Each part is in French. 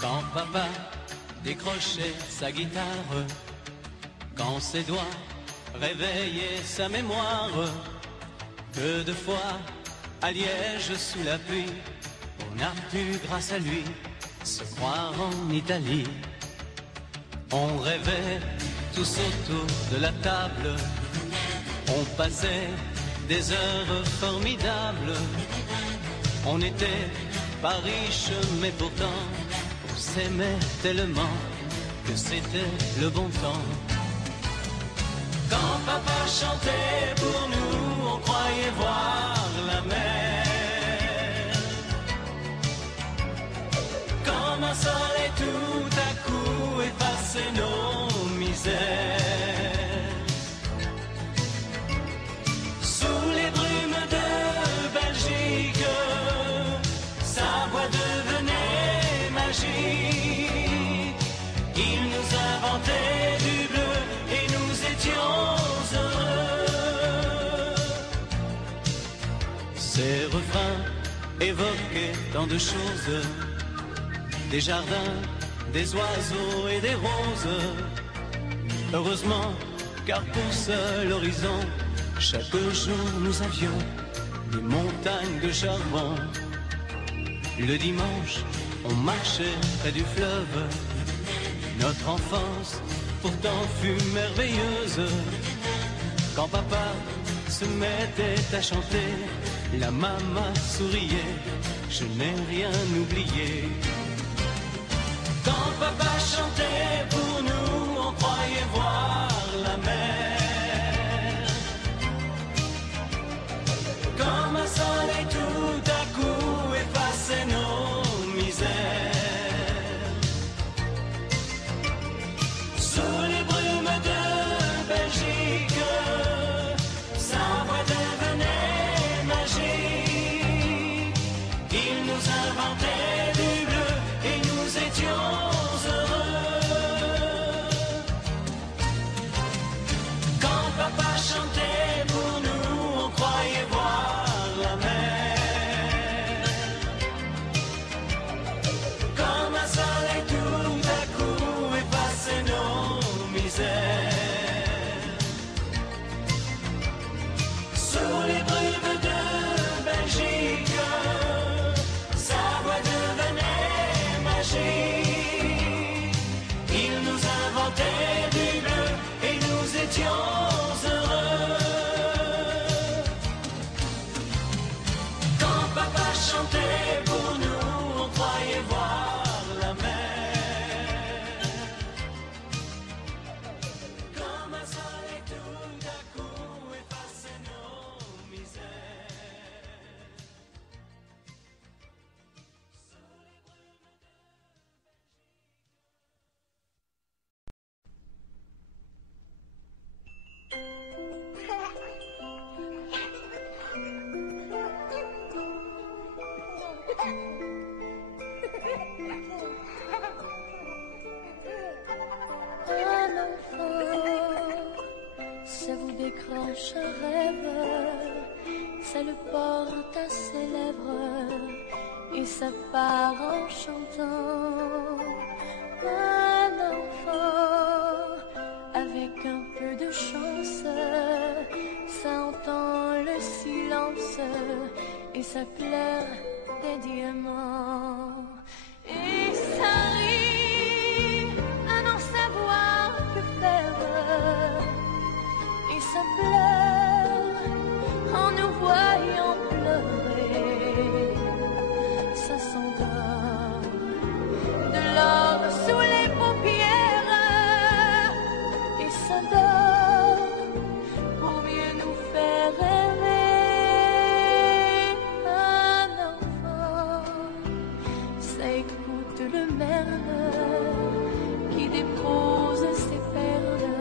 Quand papa décrochait sa guitare, quand ses doigts réveillaient sa mémoire, peu de fois à Liège sous la pluie, on a pu grâce à lui se croire en Italie. On rêvait tous autour de la table, on passait des heures formidables. On n'était pas riches mais pourtant on s'aimait tellement que c'était le bon temps. Quand papa chantait pour nous, on croyait voir la mer. Comme un soleil tout à coup effaçait nos misères. Sous les brumes de Belgique, sa voix devenait magique. Il nous inventait du bleu et nous étions heureux. Ces refrains évoquaient tant de choses, des jardins, des oiseaux et des roses. Heureusement, car pour seul horizon, chaque jour nous avions des montagnes de charbon. Le dimanche, on marchait près du fleuve. Notre enfance, pourtant, fut merveilleuse. Quand papa se mettait à chanter, la maman souriait, je n'ai rien oublié. Quand papa chantait pour nous, on croyait voir la mer. Comme un soleil tout à coup effaçait nos misères. Sous les brumes de Belgique, sa voix devenait magique. Il nous inventait du bleu et nous étions heureux. Quand papa chantait pour nous, on croyait voir la mer. Comme un soleil tout à coup effaçait nos misères. Sous les brumes de Belgique, sa voix devenait magique. Il nous inventait du bleu et nous étions heureux. Quand papa chantait pour nous, on croyait voir la mer. Comme un soleil tout à coup effaçait nos misères. Un enfant, ça vous décroche un rêve, ça le porte à ses lèvres et ça part en chantant. Un enfant, avec un peu de chance, ça entend le silence et ça pleure des diamants. Et ça rit à n'en savoir que faire. Et ça pleure en nous voyant pleurer. Ça s'endort de l'or sous les paupières. Et ça dort pour mieux nous faire aimer. Un enfant, ça écoute le merle qui dépose ses perles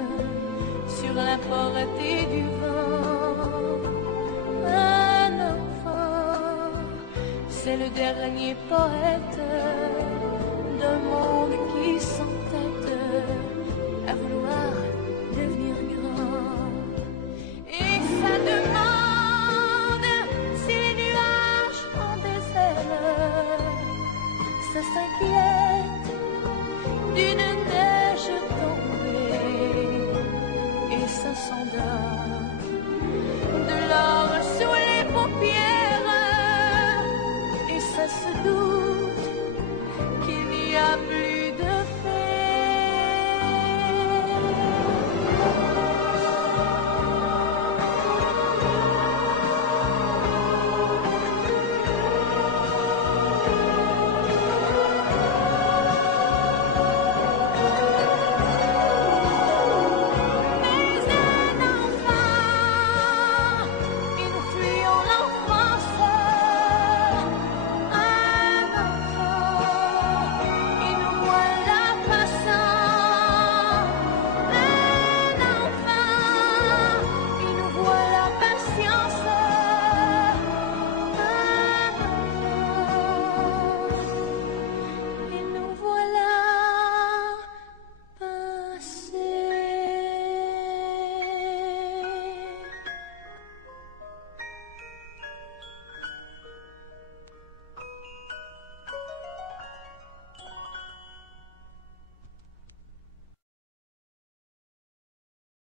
sur la portée du vent. Un enfant, c'est le dernier poète